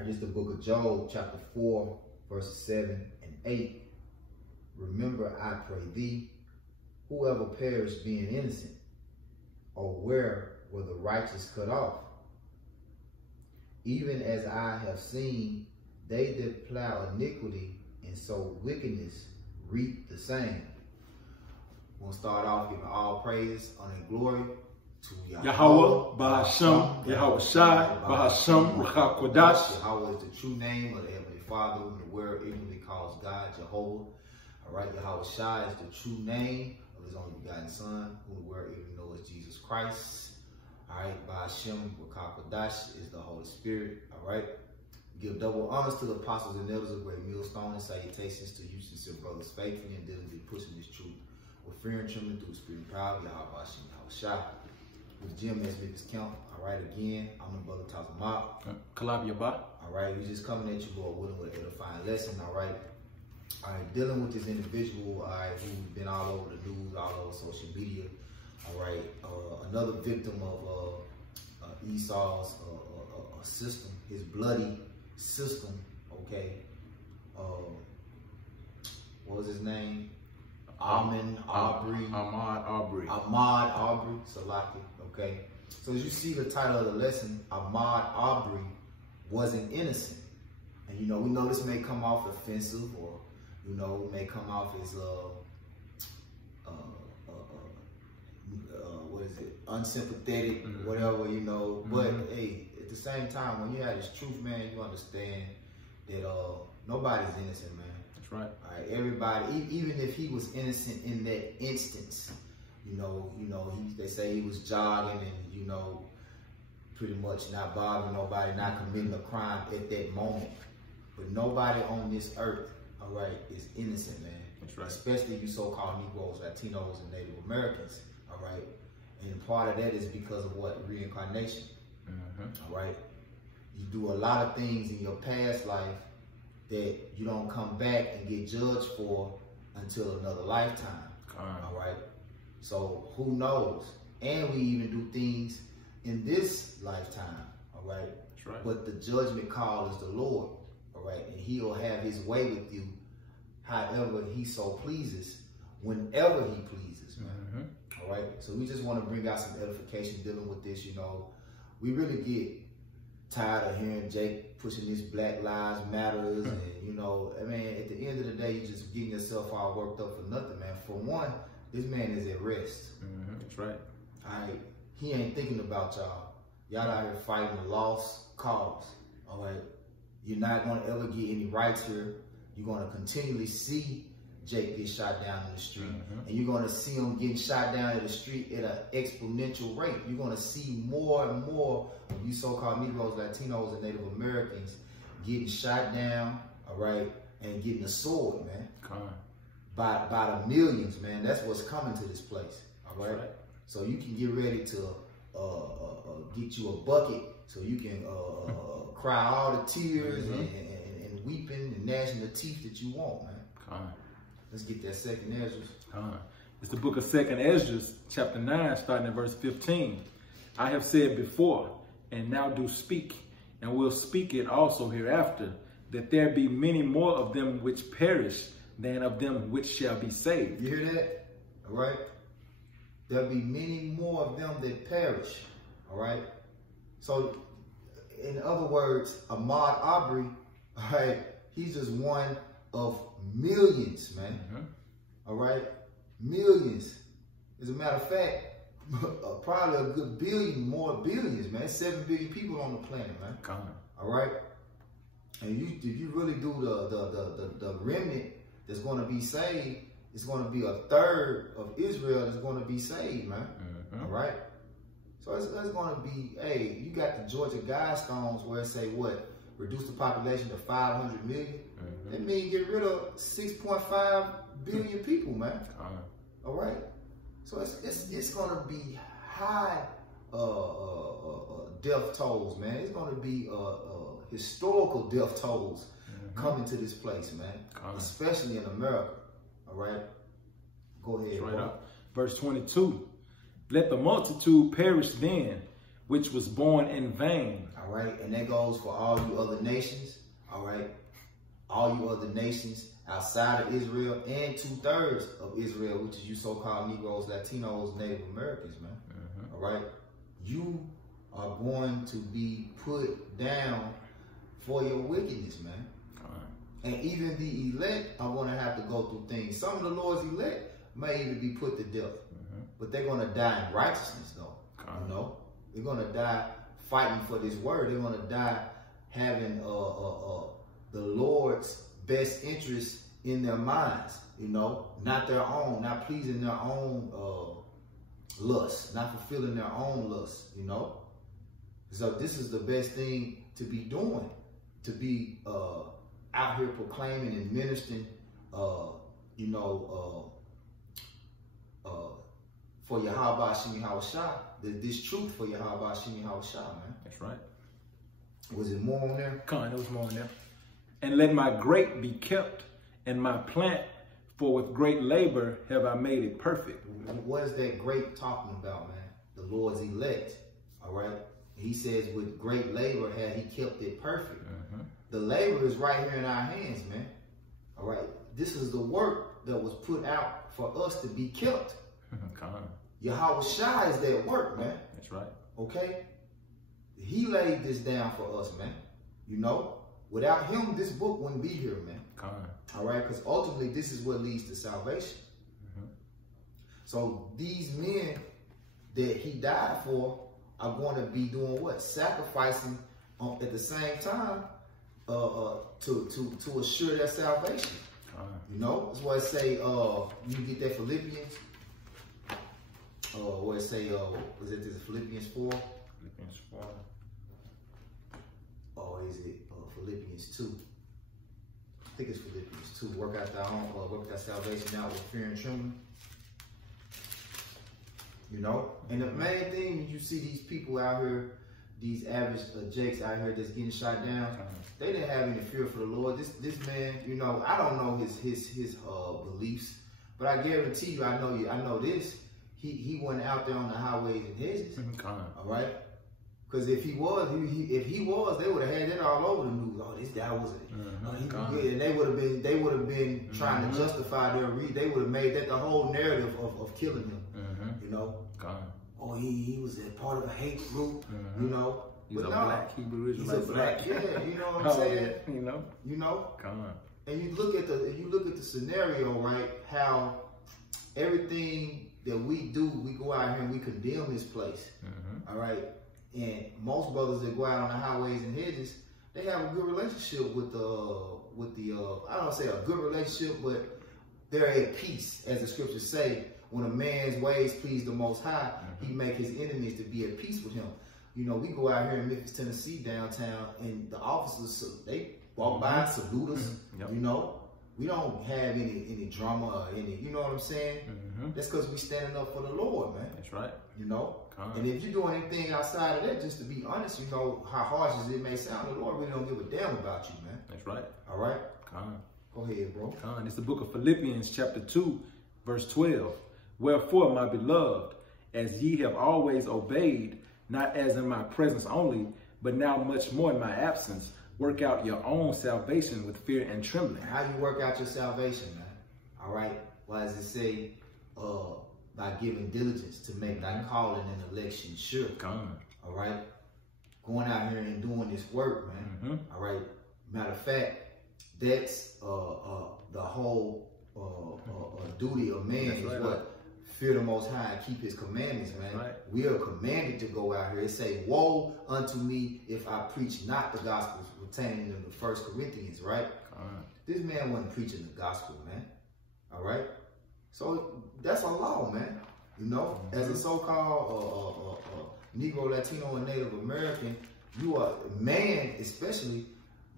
right, this is the book of Job, chapter 4, verses 7 and 8. Remember, I pray thee, whoever perished being innocent, or where were the righteous cut off? Even as I have seen, they that plow iniquity and sow wickedness reap the same. We'll start off giving all praise, honor, and glory to Yahweh, Bahasham, Yahweh Shai, Bahasham, Ruach Kodash. Yahweh is the true name of the Heavenly Father, whom the world ignorantly calls God, Jehovah. All right, Yahweh Shai is the true name of his only begotten Son, whom the world even knows as Jesus Christ. All right, Bahasham, Ruach Kodash is the Holy Spirit. All right, give double honors to the apostles and elders of Great Millstone, and salutations to you, sincere brothers, faithfully and diligently pushing this truth with fear and trembling through the spirit and power of Yahweh Bahasham, Yahweh Shai. With Jim, let's make this count. All right, again, I'm the brother Ahmaud. Kalab Yabah. All right, we just coming at you, Lord willing, with an edifying lesson. All right, dealing with this individual, all right, who's been all over the news, all over social media. All right, another victim of Esau's system, his bloody system. Okay, what was his name? Ahmaud Arbery. Ahmaud Arbery, Salaki. Okay. So as you see the title of the lesson, Ahmaud Arbery wasn't innocent. And you know, we know this may come off offensive, or you know, may come off as what is it? Unsympathetic, whatever, you know. But hey, at the same time, when you have this truth, man, you understand that nobody's innocent, man. That's right. All right, everybody, even if he was innocent in that instance, they say he was jogging and, you know, pretty much not bothering nobody, not committing a crime at that moment. But nobody on this earth, all right, is innocent, man. That's right. Especially you so-called Negroes, Latinos, and Native Americans, all right? And part of that is because of what? Reincarnation, all right? You do a lot of things in your past life that you don't come back and get judged for until another lifetime, all right? So who knows? And we even do things in this lifetime, all right? That's right. But the judgment call is the Lord, all right? And he'll have his way with you however he so pleases, whenever he pleases, man, all right? So we just want to bring out some edification dealing with this, you know. We really get tired of hearing Jake pushing this Black Lives Matters, and you know, I mean, at the end of the day, you're just getting yourself all worked up for nothing, man. For one, this man is at rest. That's right. All right, he ain't thinking about y'all. Y'all out here fighting a lost cause. All right, you're not gonna ever get any rights here. You're gonna continually see Jake get shot down in the street, and you're gonna see him getting shot down in the street at an exponential rate. You're gonna see more and more of you so-called Negroes, Latinos, and Native Americans getting shot down, all right, and getting a sword, man. By the millions, man. That's what's coming to this place, all right? So you can get ready to get you a bucket so you can cry all the tears and weeping and gnashing the teeth that you want, man. Let's get that second Ezra. It's the book of second Ezra, chapter 9, starting at verse 15. I have said before, and now do speak, and will speak it also hereafter, that there be many more of them which perish than of them which shall be saved. You hear that? All right? There'll be many more of them that perish. All right? So, in other words, Ahmaud Arbery, all right, he's just one of millions, man. All right? Millions. As a matter of fact, probably a good billion, more billions, man. 7 billion people on the planet, man. All right? And if you really do the remnant that's going to be saved, it's going to be a third of Israel that's going to be saved, man. All right? So it's going to be, hey, you got the Georgia Guidestones where it say what? Reduce the population to 500 million. That means get rid of 6.5 billion people, man. All right? So it's going to be high death tolls, man. It's going to be historical death tolls coming to this place, man. Especially in America. All right? Go ahead. Right up. Verse 22. Let the multitude perish then, which was born in vain. All right, and that goes for all you other nations. All right, all you other nations outside of Israel and 2/3 of Israel, which is you so-called Negroes, Latinos, Native Americans, man. All right, you are going to be put down for your wickedness, man. And even the elect are going to have to go through things. Some of the Lord's elect may even be put to death, but they're going to die in righteousness, though. You know, they're going to die fighting for this word. They're going to die having the Lord's best interest in their minds. You know, not their own, not pleasing their own lust, not fulfilling their own lust. You know, so this is the best thing to be doing, to be out here proclaiming and ministering, you know, for Yahweh Shem Yahushua, this truth for Yahweh Shem Yahushua, man. That's right. Was it more on there? Come on, there was more on there. And let my grape be kept, and my plant, for with great labor have I made it perfect. What is that grape talking about, man? The Lord's elect, all right? He says with great labor had he kept it perfect. The labor is right here in our hands, man. All right. This is the work that was put out for us to be kept. Yahweh Shai is that work, man. That's right. Okay? He laid this down for us, man. You know? Without him, this book wouldn't be here, man. All right? Because ultimately, this is what leads to salvation. So these men that he died for are going to be doing what? Sacrificing at the same time to assure their salvation. You know, that's why it say, you can get that Philippians. Where it say, was it this Philippians 4? Philippians 4. Or is it Philippians 2? I think it's Philippians 2. Work out thy salvation out with fear and trembling. You know, and the main thing you see these people out here, these average jakes out here that's getting shot down, they didn't have any fear for the Lord. This man, you know, I don't know his beliefs, but I guarantee you, I know this. He wasn't out there on the highways and hedges. All right, because if he was, they would have had that all over the news. Oh, this guy was and they would have been trying to justify their they would have made that the whole narrative of killing him. You know. Oh, he was a part of a hate group, you know. He's a black Hebrew Israelite. He's a black, yeah, you know what I'm saying? You know. And you look at the scenario, right? How everything that we do, we go out here and we condemn this place, all right. And most brothers that go out on the highways and hedges, they have a good relationship with the I don't say a good relationship, but they're at peace, as the scriptures say. When a man's ways please the Most High, he make his enemies to be at peace with him. You know, we go out here in Memphis, Tennessee, downtown, and the officers, they walk by and salute us. You know, we don't have any drama or any, you know what I'm saying? That's because we standing up for the Lord, man. That's right. You know, and if you do anything outside of that, just to be honest, you know, how harsh as it may sound, the Lord really don't give a damn about you, man. That's right. All right? Go ahead, bro. It's the book of Philippians, chapter 2, verse 12. Wherefore, my beloved, as ye have always obeyed, not as in my presence only, but now much more in my absence, work out your own salvation with fear and trembling. How you work out your salvation, man? All right? Why does it say, by giving diligence to make thy calling and election sure? All right? Going out here and doing this work, man. All right? Matter of fact, that's the whole duty of man is what? Fear the Most High and keep his commandments, man. We are commanded to go out here and say, woe unto me if I preach not the gospel pertaining to the 1 Corinthians, right? This man wasn't preaching the gospel, man. All right? So that's a law, man. You know, as a so-called Negro, Latino, and Native American, you are, man especially,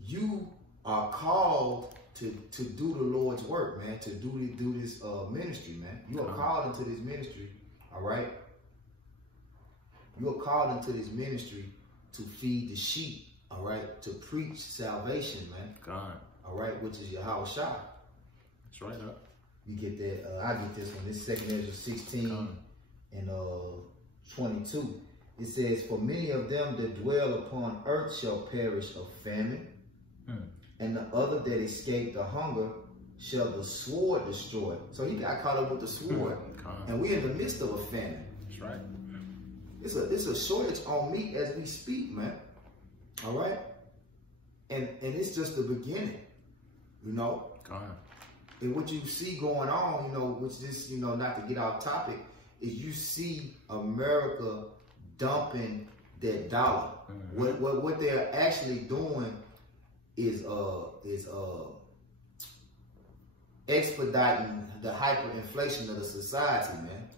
you are called to do the Lord's work, man, to do this ministry, man. You are called into this ministry, all right? You are called into this ministry to feed the sheep, all right? To preach salvation, man. All right, which is Yahweh Shai. That's right, huh? You get that, I get this one. This is 2 Ezra 16 and 22. It says, for many of them that dwell upon earth shall perish of famine, and the other that escape the hunger shall the sword destroy. So he got caught up with the sword, and we're in the midst of a famine. That's right. It's a shortage on meat as we speak, man. All right? And it's just the beginning, you know? And what you see going on, you know, which this, you know, not to get off topic, is you see America dumping that dollar. What they're actually doing is expediting the hyperinflation of the society, man.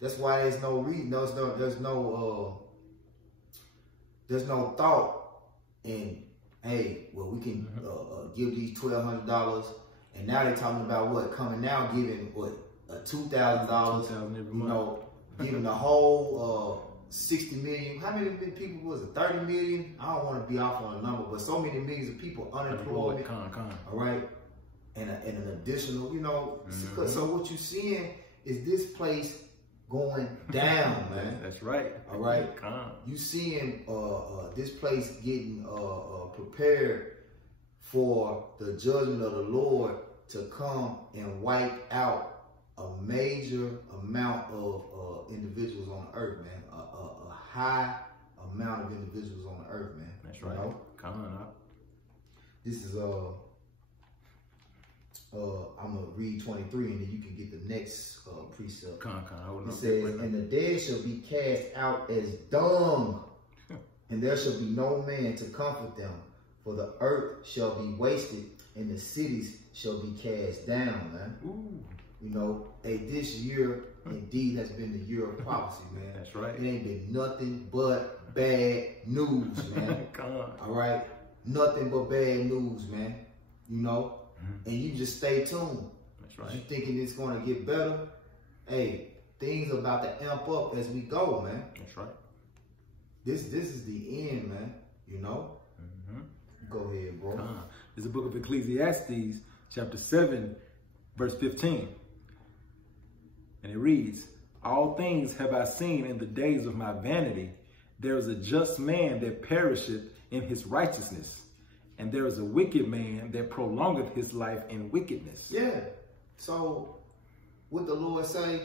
That's why there's no reason, there's no thought in, hey, well, we can give these $1,200, and now they're talking about what, coming now giving what, $2,000, you know, giving the whole 60 million. How many people was it? 30 million? I don't want to be off on a number, but so many millions of people unemployed. All right, and an additional, you know. So what you're seeing is this place going down, man. That's right. All right. You seeing this place getting prepared for the judgment of the Lord to come and wipe out a major amount of individuals on the earth, man. A high amount of individuals on the earth, man. That's right. You know? This is I'm gonna read 23, and then you can get the next precept. It says, and the dead shall be cast out as dung, and there shall be no man to comfort them, for the earth shall be wasted, and the cities shall be cast down, man. You know, hey, this year indeed has been the year of prophecy, man. That's right. It ain't been nothing but bad news, man. All right? Nothing but bad news, man. You know? And you just stay tuned. That's right. You thinking it's going to get better? Hey, things are about to amp up as we go, man. That's right. This is the end, man. You know? Go ahead, bro. It's the book of Ecclesiastes, chapter 7, verse 15. And it reads, all things have I seen in the days of my vanity. There is a just man that perisheth in his righteousness, and there is a wicked man that prolongeth his life in wickedness. Yeah. So, what the Lord say,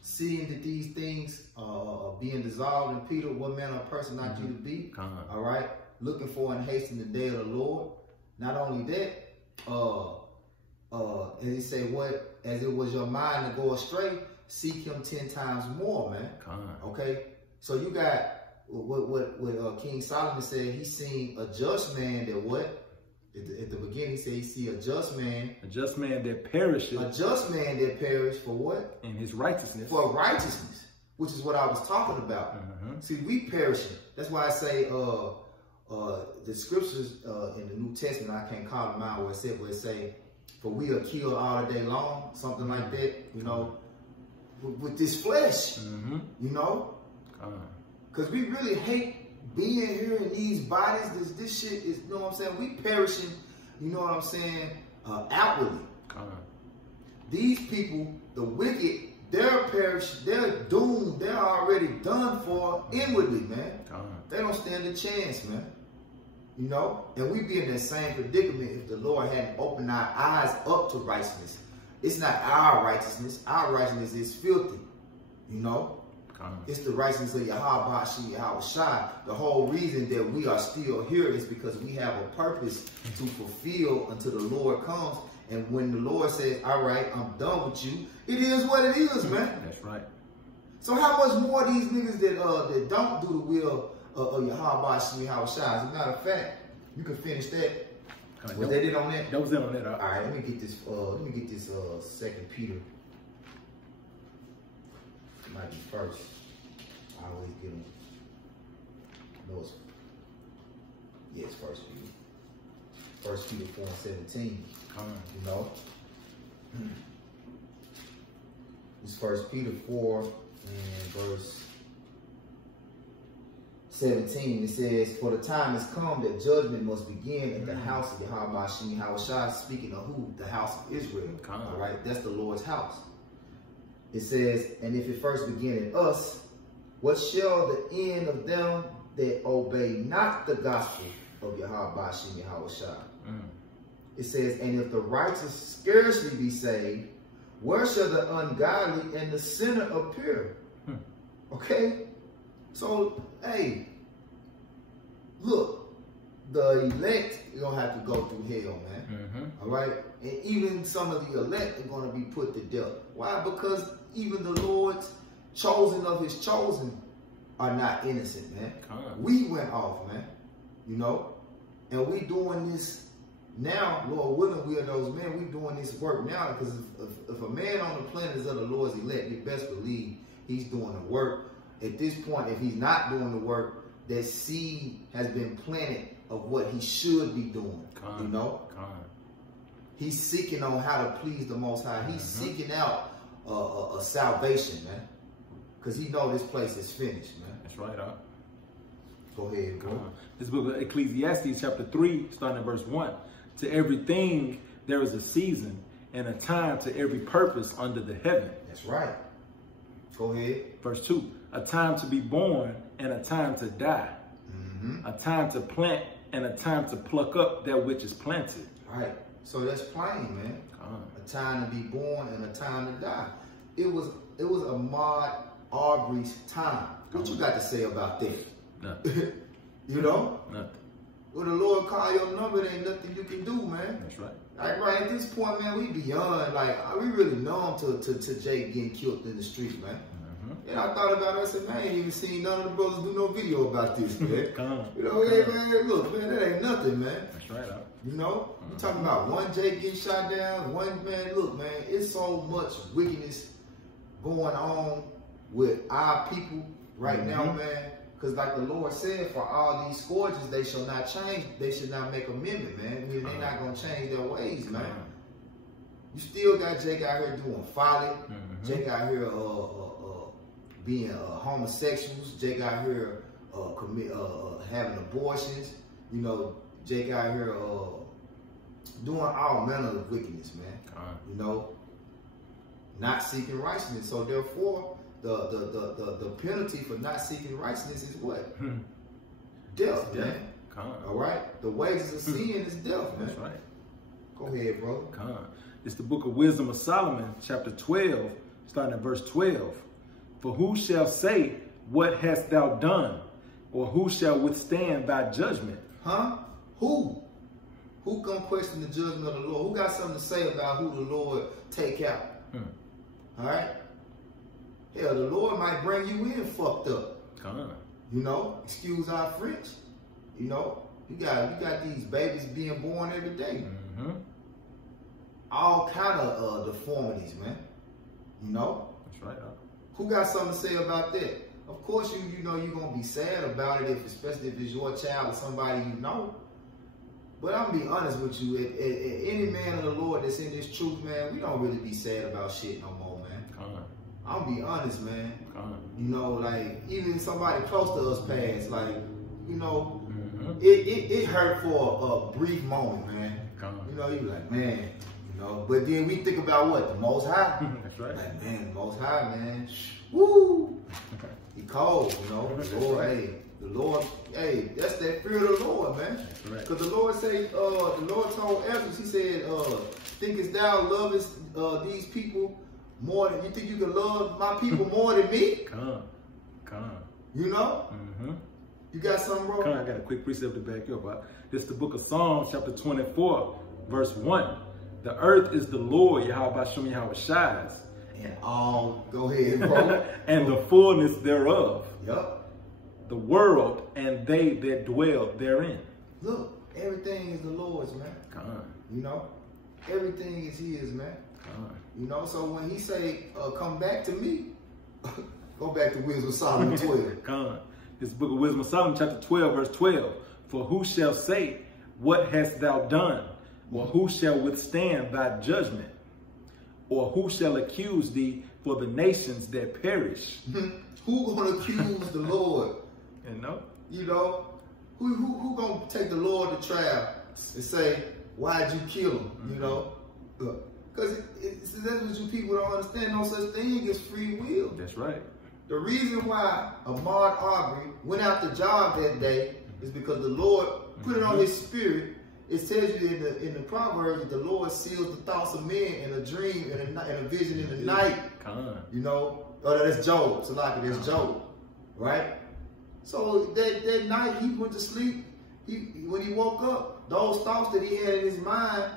seeing that these things are being dissolved in Peter, what manner of person ought you to be? All right. Looking for and hastening the day of the Lord. Not only that, as he said, what, as it was your mind to go astray, seek him 10 times more, man. Okay. So you got what King Solomon said. He seen a just man that what? At the beginning, he said he see a just man. A just man that perished. A just man that perished for what? In his righteousness. For righteousness, which is what I was talking about. See, we perishing. That's why I say the scriptures in the New Testament, I can't call them out where it say, for we are killed all the day long, something like that, you know, with this flesh, you know, because we really hate being here in these bodies. This shit is, you know what I'm saying, we perishing, you know what I'm saying, outwardly. These people, the wicked, they're perished, they're doomed, they're already done for inwardly, man. They don't stand a chance, man. You know, and we be in that same predicament if the Lord hadn't opened our eyes up to righteousness. It's not our righteousness. Our righteousness is filthy, you know. It's the righteousness of Yahweh Shai. The whole reason that we are still here is because we have a purpose to fulfill until the Lord comes. And when the Lord says, all right, I'm done with you, it is what it is, man. That's right. So how much more these niggas that don't do the will of Yahweh Shai? As a matter of fact, you can finish that. Was that it on that? That was it on that. All right, let me get this. Second Peter. It might be first. I always get them. No, it's First Peter. First Peter 4:17. You know, it's First Peter 4 and verse 17, it says, for the time has come that judgment must begin at the house of Yahweh Shai, speaking of who? The house of Israel. All right, that's the Lord's house. It says, and if it first begin in us, what shall the end of them that obey not the gospel of Yahweh Shem Yahweh Shai? It says, and if the righteous scarcely be saved, where shall the ungodly and the sinner appear? Okay? So, hey, look, the elect, you're going to have to go through hell, man. All right? And even some of the elect are going to be put to death. Why? Because even the Lord's chosen of his chosen are not innocent, man. We went off, man. You know? And we doing this now, Lord willing, we are those men. We doing this work now because if a man on the planet is of the Lord's elect, you best believe he's doing the work. At this point, if he's not doing the work, that seed has been planted of what he should be doing. You know? He's seeking on how to please the Most High. He's seeking out a salvation, man. Because he know this place is finished, man. That's right, huh? Go ahead, bro. This book of Ecclesiastes, chapter 3, starting at verse 1. To everything there is a season and a time to every purpose under the heaven. That's right. Go ahead. Verse 2. A time to be born and a time to die. A time to plant and a time to pluck up that which is planted. Right. So that's plain, man. A time to be born and a time to die. It was Ahmaud Arbery's time. What you got to say about that? Nothing. You know? Nothing. When the Lord call your number, there ain't nothing you can do, man. That's right. Like right at this point, man, we beyond, like, we really numb to Jake getting killed in the street, man. And I thought about it, I said, man, I ain't even seen none of the brothers do no video about this, man. You know, hey, man, look, man, that ain't nothing, man. That's right, huh? You know? You're talking about one Jake getting shot down, one man, look, man, it's so much wickedness going on with our people right now, man. Because like the Lord said, for all these scourges, they shall not change. They should not make amendment, man. I mean, they're not going to change their ways, man. You still got Jake out here doing folly. Jake out here being homosexuals. Jake out here having abortions. You know, Jake out here doing all manner of wickedness, man. You know, not seeking righteousness. So therefore, the penalty for not seeking righteousness is what? Death, man. All right? The wages of sin is death, man. That's right. Go ahead, brother. It's the book of Wisdom of Solomon, chapter 12, starting at verse 12. For who shall say, what hast thou done? Or who shall withstand thy judgment? Who? Who gonna question the judgment of the Lord? Who got something to say about who the Lord take out? All right? Hell, the Lord might bring you in fucked up. You know, excuse our French. You know, you got these babies being born every day. All kind of deformities, man. You know? That's right. Who got something to say about that? Of course, you know you're gonna be sad about it, especially if it's your child or somebody you know. But I'm gonna be honest with you, any man of the Lord that's in this truth, man, we don't really be sad about shit no more, man. I'm gonna be honest, man. You know, like, even somebody close to us passed, like, you know, it hurt for a brief moment, man. You know, you like, man, you know, but then we think about what? The Most High. That's right. Like, man, the Most High, man. Woo! He cold, you know. The Lord, hey, the Lord, hey, that's that fear of the Lord, man. Right. Because the Lord say, the Lord told Ezra, he said, thinkest thou lovest these people more than, you think you can love my people more than me? You know? You got something, bro? I got a quick precept to back you up. This is the book of Psalms, chapter 24, verse 1. The earth is the Lord, Yahweh Shem Yahweh Shai's. And all, go ahead, bro. And the fullness thereof. Yup. The world and they that dwell therein. Look, everything is the Lord's, man. You know? Everything is his, man. You know, so when he say, come back to me, go back to Wisdom of Solomon 12. This book of Wisdom of Solomon, chapter 12, verse 12. For who shall say, what hast thou done? Or who shall withstand thy judgment? Or who shall accuse thee for the nations that perish? Who gonna accuse the Lord? You know? You know? Who gonna take the Lord to trial and say, why'd you kill him? You know? Because that's what you people don't understand. No such thing as free will. That's right. The reason why Ahmaud Arbery went out the job that day is because the Lord put it on his spirit. It tells you in the Proverbs that the Lord seals the thoughts of men in a dream, in a vision in the night. You know, that's Job. So like that's Job, right? So that night he went to sleep. When he woke up, those thoughts that he had in his mind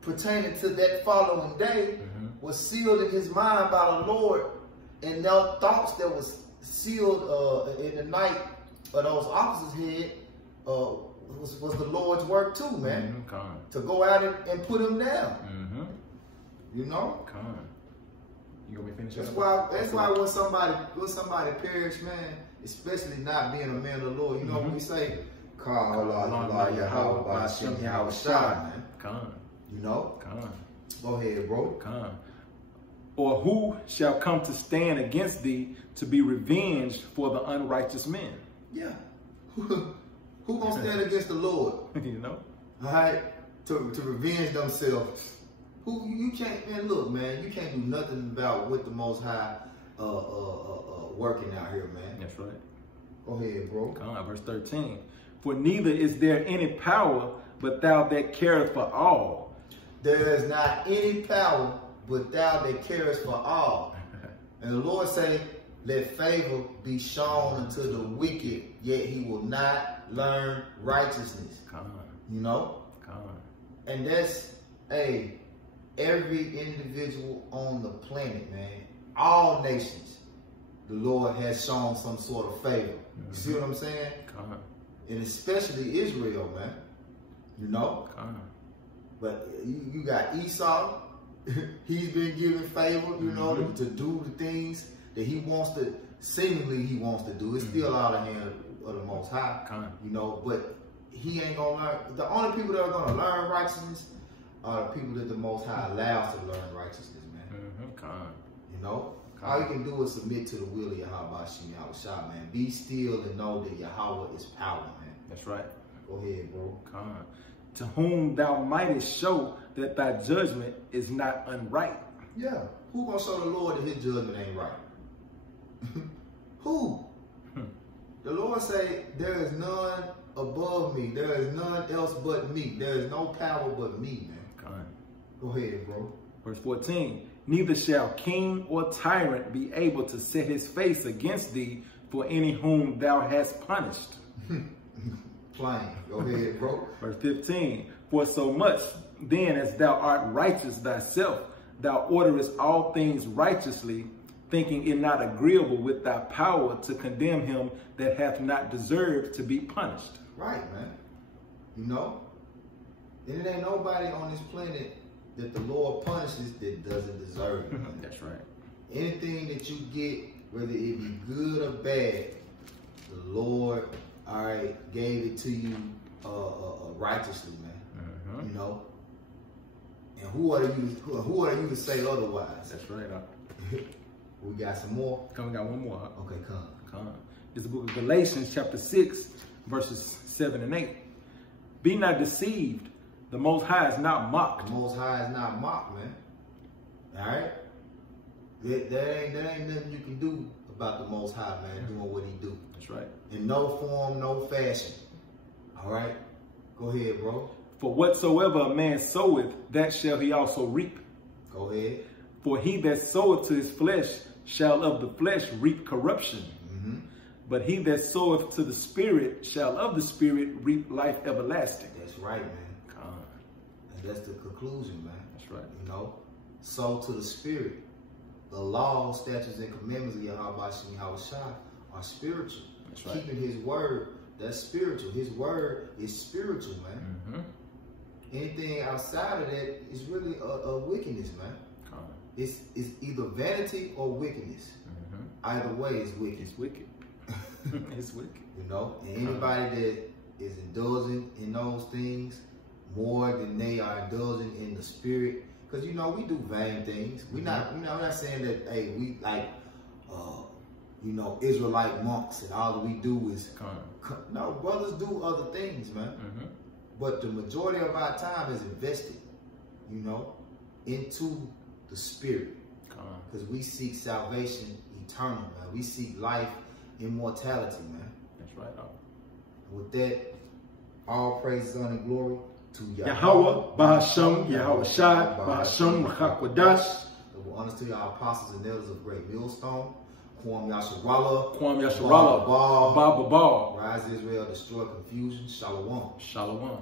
pertaining to that following day was sealed in his mind by the Lord. And those thoughts that was sealed in the night of those officers' head was the Lord's work too, man. To go out and put him down. You know? You gonna be finished? That's why when somebody perish, man, especially not being a man of the Lord, you know when we say, Call Allah Yahweh Ba'Shem Yahweh Shai, man. You know? Go ahead, bro. Or who shall come to stand against thee to be revenged for the unrighteous men? Yeah. Who gonna stand against the Lord? You know? All right? To revenge themselves. Who you can't, man, look, man, you can't do nothing about what the Most High working out here, man. That's right. Go ahead, bro. Verse 13. For neither is there any power but thou that careth for all. There is not any power but thou that carest for all. And the Lord say, let favor be shown unto the wicked, yet he will not learn righteousness. You know? And that's, every individual on the planet, man. All nations, the Lord has shown some sort of favor. You see what I'm saying? And especially Israel, man. You know? But you got Esau. He's been given favor, you know, to do the things that he wants to, seemingly he wants to do. It's still out of hand of the Most High, you know, but he ain't gonna learn. The only people that are gonna learn righteousness are the people that the Most High allows to learn righteousness, man. You know? All you can do is submit to the will of Yahweh Ba'Shem Yahweh Shai, man. Be still and know that Yahweh is power, man. That's right. Go ahead, bro. To whom thou mightest show that thy judgment is not unright. Yeah. Who gonna show the Lord that his judgment ain't right? Who? The Lord say, there is none above me. There is none else but me. There is no power but me, man. Go ahead, bro. Verse 14. Neither shall king or tyrant be able to set his face against thee for any whom thou hast punished. Plain. Go ahead, bro. Verse 15. For so much then as thou art righteous thyself, thou orderest all things righteously, thinking it not agreeable with thy power to condemn him that hath not deserved to be punished. Right, man. You know? And it ain't nobody on this planet that the Lord punishes that doesn't deserve it. That's right. Anything that you get, whether it be good or bad, the Lord, gave it to you righteously, man. You know? And who are you to say otherwise? That's right. We got some more? We got one more. Okay, come. It's the book of Galatians, chapter 6, verses 7 and 8. Be not deceived. The Most High is not mocked. The Most High is not mocked, man. All right? There ain't nothing you can do about the Most High, man, doing what he do. That's right. In no form, no fashion. All right? Go ahead, bro. For whatsoever a man soweth, that shall he also reap. Go ahead. For he that soweth to his flesh shall of the flesh reap corruption. But he that soweth to the Spirit shall of the Spirit reap life everlasting. That's right, man. And that's the conclusion, man. That's right. You know, sow to the Spirit. The law, statutes, and commandments of Yahweh Ba'Shem Yahweh Shai are spiritual. That's right. Keeping his word, that's spiritual. His word is spiritual, man. Anything outside of that is really a wickedness, man. It's either vanity or wickedness. Either way, it's wicked. It's wicked. It's wicked. You know, and anybody that is indulging in those things more than they are indulging in the spirit, because you know we do vain things. We're not saying that. Hey, we like, you know, Israelite monks, and all that we do is no. Brothers do other things, man. But the majority of our time is invested, you know, into the spirit, because we seek salvation eternal, man. We seek life, immortality, man. That's right, dog. With that, all praise, honor, and glory to Yahweh, Bahasham, Yahweh Shai, Bahasham, Rakakwadash. Double honors to our apostles and elders of Great Millstone. Kwam Yasharallah. Kwam Yasharallah. Ba. Rise Israel, destroy confusion. Shalom. Shalom.